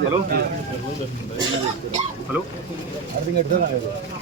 hello hello hello ബാക്കിലോട്ട്